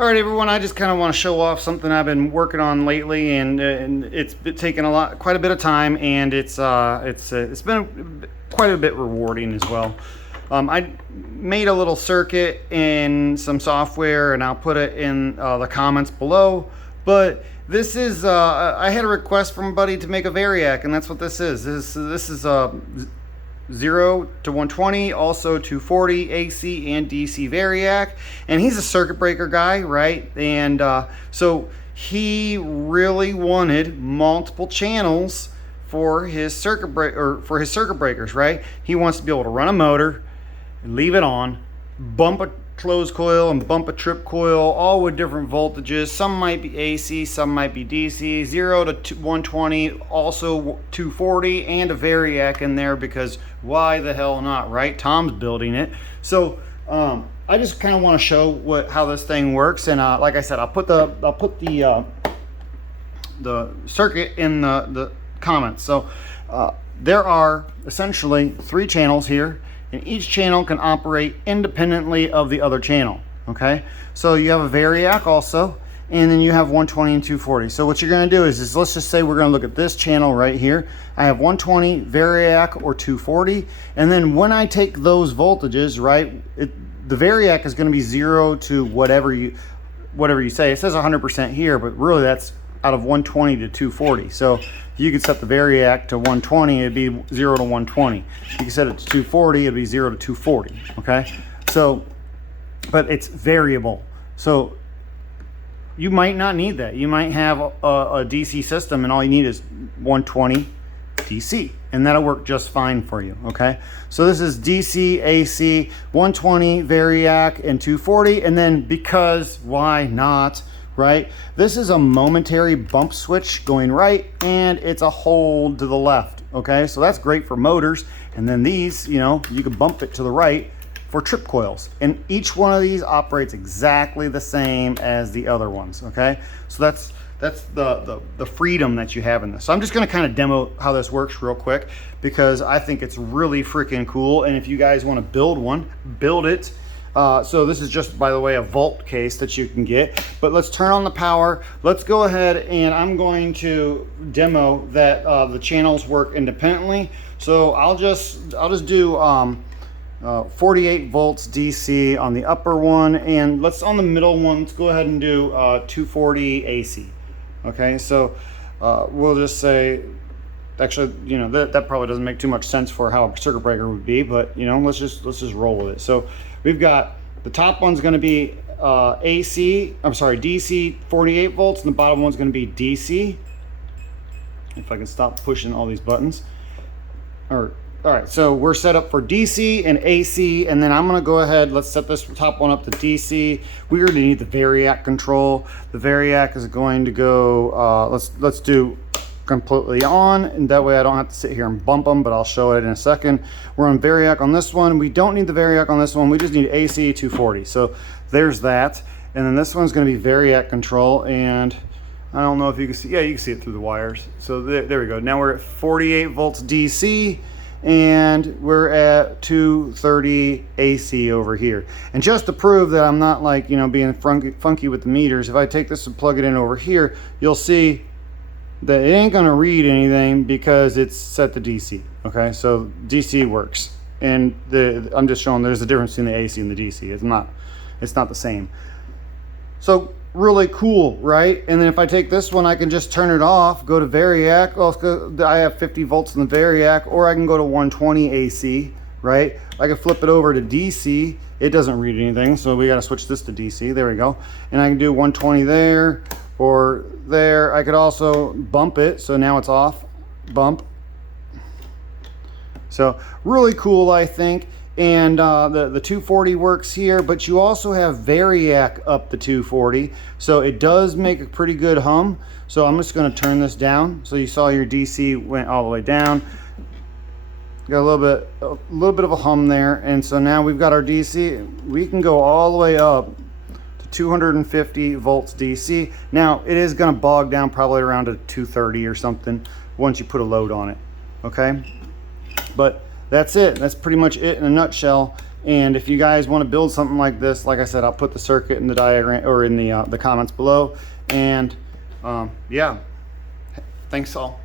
All right, everyone. I just kind of want to show off something I've been working on lately, and it's been taking quite a bit of time, and it's been quite a bit rewarding as well. I made a little circuit in some software, and I'll put it in the comments below. But this is I had a request from a buddy to make a variac, and that's what this is. This is 0 to 120, also 240 AC and DC variac, and he's a circuit breaker guy, right? And so he really wanted multiple channels for his circuit breakers, right? He wants to be able to run a motor, leave it on, bump a closed coil and bump a trip coil, all with different voltages. Some might be AC, some might be DC. 0 to 120, also 240, and a variac in there, because why the hell not, right? Tom's building it. So I just kind of want to show how this thing works, and like I said, I'll put the circuit in the comments. So there are essentially 3 channels here, and each channel can operate independently of the other channel. Okay, so you have a variac also, and then you have 120 and 240. So what you're going to do is let's just say we're going to look at this channel right here. I have 120 variac or 240, and then when I take those voltages, right, the variac is going to be 0 to whatever you say. It says 100% here, but really that's out of 120 to 240. So you could set the variac to 120, it'd be 0 to 120. You can set it to 240, it'd be 0 to 240. Okay, so but it's variable. So you might not need that. You might have a DC system and all you need is 120 DC, and that'll work just fine for you. Okay, so this is DC, AC, 120 variac, and 240, and then because why not, right? This is a momentary bump switch going right, and it's a hold to the left. Okay, so that's great for motors. And then these, you can bump it to the right for trip coils, and each one of these operates exactly the same as the other ones. Okay, so that's the freedom that you have in this. So I'm just going to kind of demo how this works real quick, because I think it's really freaking cool. And if you guys want to build one, build it. So this is just, by the way, a volt case that you can get. But let's turn on the power. Let's go ahead, and I'm going to demo that the channels work independently. So I'll just do 48 volts DC on the upper one, and on the middle one, let's go ahead and do 240 AC. Okay, so we'll just say, actually, that probably doesn't make too much sense for how a circuit breaker would be, but let's just roll with it. So we've got the top one's going to be DC 48 volts, and the bottom one's going to be DC. If I can stop pushing all these buttons. All right, so we're set up for DC and AC, and then I'm going to go ahead, let's set this top one up to DC. We already need the variac control. The variac is going to go, let's do completely on, and that way I don't have to sit here and bump them, but I'll show it in a second. We're on variac on this one. We don't need the variac on this one. We just need AC 240. So there's that. And then this one's going to be variac control, and I don't know if you can see. Yeah, you can see it through the wires. So there we go. Now we're at 48 volts DC, and we're at 230 AC over here. And just to prove that I'm not being funky with the meters, if I take this and plug it in over here, you'll see that it ain't gonna read anything because it's set to DC. Okay, so DC works, and I'm just showing there's a difference between the AC and the DC. It's not the same. So really cool, right? And then if I take this one, I can just turn it off, go to variac. Well, I have 50 volts in the variac, or I can go to 120 AC, right? I can flip it over to DC. It doesn't read anything, so we got to switch this to DC. There we go. And I can do 120 there or there. I could also bump it, so now it's off. Bump. So really cool, I think. And the 240 works here, but you also have variac up the 240, so it does make a pretty good hum. So I'm just going to turn this down. So you saw your DC went all the way down. Got a little bit of a hum there, and so now we've got our DC. We can go all the way up to 250 volts DC. Now it is going to bog down probably around to 230 or something once you put a load on it. Okay, but that's it. That's pretty much it in a nutshell. And if you guys want to build something like this, like I said, I'll put the circuit in the diagram or in the comments below. And yeah, thanks all.